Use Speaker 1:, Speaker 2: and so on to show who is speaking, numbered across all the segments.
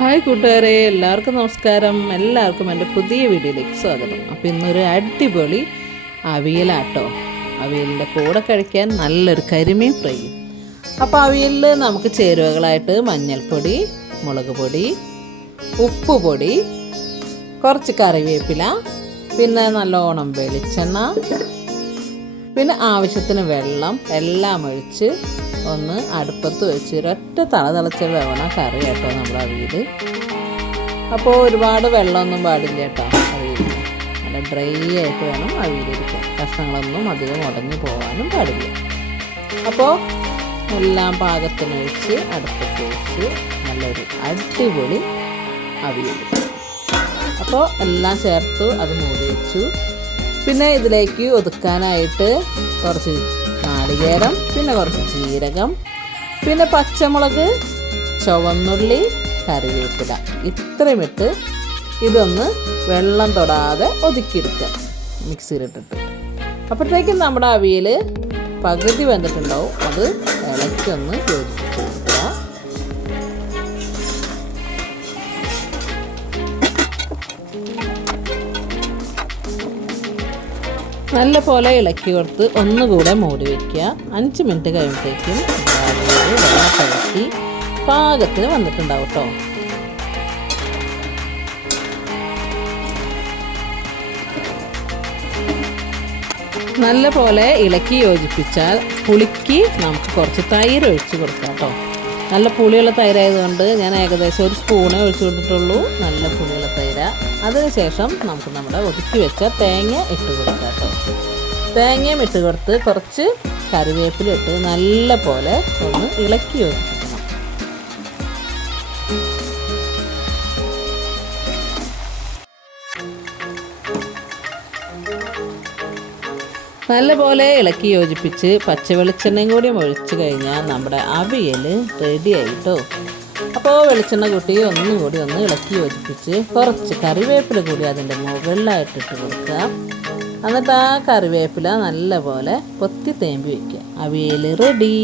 Speaker 1: Hi കൂട്ടുകാരെ എല്ലാവർക്കും നമസ്കാരം. എല്ലാവർക്കും എന്റെ പുതിയ വീഡിയോയിലേക്ക് സ്വാഗതം. അപ്പോൾ ഇന്നൊരു അടിപൊളി അവിയലാട്ടോ. അവിയലിന്റെ കൂടെ കഴിക്കാൻ നല്ലൊരു കരിമീൻ ഫ്രൈ. അപ്പോൾ അവിയലിൽ നമുക്ക് ചേരുവകളായിട്ട് മഞ്ഞൾപ്പൊടി മുളക് പൊടി ഉപ്പ് പൊടി കുറച്ച് കറിവേപ്പില പിന്നെ നല്ലോണം വെളിച്ചെണ്ണ പിന്നെ ആവശ്യത്തിന് വെള്ളം എല്ലാം ഒഴിച്ച് ഒന്ന് അടുപ്പത്ത് വെച്ച് ഒരൊറ്റ തള തിളച്ച വേണം കറി കേട്ടോ നമ്മുടെ അവിയിൽ. അപ്പോൾ ഒരുപാട് വെള്ളമൊന്നും പാടില്ല കേട്ടോ അവിയിൽ നല്ല ഡ്രൈ ആയിട്ട് വേണം അവിയിലിരിക്കാൻ കഷ്ണങ്ങളൊന്നും അധികം ഉടഞ്ഞു പോകാനും പാടില്ല. അപ്പോൾ എല്ലാം പാകത്തിനൊഴിച്ച് അടുപ്പത്ത് വെച്ച് നല്ലൊരു അടിപൊളി അവിയൽ. അപ്പോൾ എല്ലാം ചേർത്ത് അത് മൂടി വെച്ചു. പിന്നെ ഇതിലേക്ക് ഒതുക്കാനായിട്ട് കുറച്ച് നാളികേരം പിന്നെ കുറച്ച് ജീരകം പിന്നെ പച്ചമുളക് ചുവന്നുള്ളി കറിവേപ്പില. ഇത്രയും ഇട്ട് ഇതൊന്ന് വെള്ളം തൊടാതെ ഒതുക്കിയെടുക്കുക. മിക്സിയിലിട്ടിട്ട്. അപ്പോഴത്തേക്കും നമ്മുടെ അവിയൽ പകുതി വെന്തിട്ടുണ്ടാവും. അത് ഇളക്കൊന്ന് കൊടുക്കുക നല്ല പോലെ ഇളക്കി കൊടുത്ത് ഒന്നുകൂടെ മൂടി വയ്ക്കുക അഞ്ച് മിനിറ്റ് കഴിയുമ്പോഴത്തേക്കും വെള്ളം പാകത്തിന് വന്നിട്ടുണ്ടാവും കേട്ടോ. നല്ല പോലെ ഇളക്കി യോജിപ്പിച്ചാൽ പുളിക്ക് നമുക്ക് കുറച്ച് തൈര് ഒഴിച്ച് കൊടുക്കാം കേട്ടോ. നല്ല പുളിയുള്ള തൈരായതുകൊണ്ട് ഞാൻ ഏകദേശം ഒരു സ്പൂണേ ഒഴിച്ചു കൊടുത്തിട്ടുള്ളൂ നല്ല പുളിയുള്ള തൈര. അതിനുശേഷം നമുക്ക് നമ്മുടെ ഒതുക്കി വെച്ച തേങ്ങ ഇട്ട് കൊടുക്കാം തേങ്ങയും ഇട്ട് കൊടുത്ത് കുറച്ച് കറിവേപ്പിലിട്ട് നല്ല പോലെ ഒന്ന് ഇളക്കി യോജിപ്പിക്കണം. നല്ലപോലെ ഇളക്കി യോജിപ്പിച്ച് പച്ച വെളിച്ചെണ്ണയും കൂടി ഒഴിച്ചു കഴിഞ്ഞാൽ നമ്മുടെ അവിയൽ റെഡി ആയിട്ടോ അപ്പോൾ വെളിച്ചെണ്ണ കൂട്ടി ഒന്നും കൂടി ഒന്ന് ഇളക്കി യോജിപ്പിച്ച് കുറച്ച് കറിവേപ്പില കൂടി അതിന്റെ മുകളിലായിട്ടിട്ട് കൊടുക്കുക. എന്നിട്ട് ആ കറിവേപ്പില നല്ലപോലെ കൊത്തി തേമ്പി വയ്ക്കുക അവിയൽ റെഡി.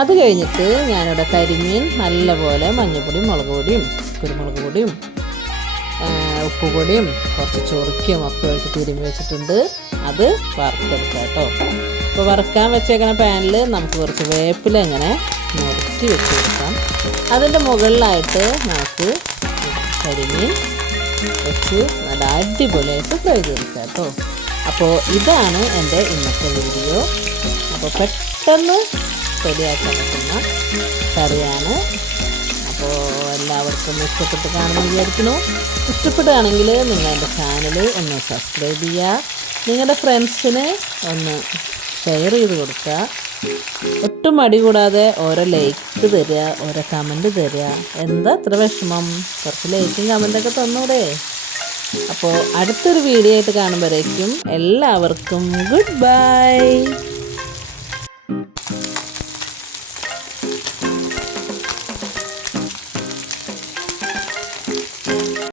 Speaker 1: അത് കഴിഞ്ഞിട്ട് ഞാനിവിടെ കരിമീൻ നല്ലപോലെ മഞ്ഞൾപ്പൊടിയും മുളക് പൊടിയും കുരുമുളക് പൊടിയും ഉപ്പുപൊടിയും കുറച്ച് ചൊറുക്കിയും ഒക്കെ വെച്ച് തിരുമ്മി വെച്ചിട്ടുണ്ട്. അത് വറുത്തെടുക്കാം കേട്ടോ. അപ്പോൾ വറുക്കാൻ വെച്ചേക്കുന്ന പാനിൽ നമുക്ക് കുറച്ച് വേപ്പില ഇങ്ങനെ നുറുക്കി വെച്ച് കൊടുക്കാം. അതിന്റെ മുകളിലായിട്ട് നമുക്ക് കരിമീൻ വെച്ച് നല്ല അടിപൊളിയായിട്ട് ഫ്രൈ ചെയ്തെടുക്കാം കേട്ടോ. അപ്പോൾ ഇതാണ് എന്റെ ഇന്നത്തെ വീഡിയോ. അപ്പോൾ പെട്ടെന്ന് റെഡിയാക്കാൻ പറ്റുന്ന കറിയാണ് എല്ലാവർക്കും ഇഷ്ടപ്പെട്ട് കാണുമെന്ന് വിചാരിക്കുന്നു. ഇഷ്ടപ്പെടുകയാണെങ്കിൽ എന്റെ ചാനൽ ഒന്ന് സബ്സ്ക്രൈബ് ചെയ്യുക. നിങ്ങളുടെ ഫ്രണ്ട്സിന് ഒന്ന് ഷെയർ ചെയ്ത് കൊടുക്കുക. ഒട്ടും മടി കൂടാതെ ഓരോ ലൈക്ക് തരിക ഓരോ കമന്റ് തരിക. എന്താ ഇത്ര വിഷമം? കുറച്ച് ലൈക്കും കമന്റൊക്കെ തന്നൂടെ. അപ്പോൾ അടുത്തൊരു വീഡിയോ ആയിട്ട് കാണുമ്പോഴേക്കും എല്ലാവർക്കും ഗുഡ് ബൈ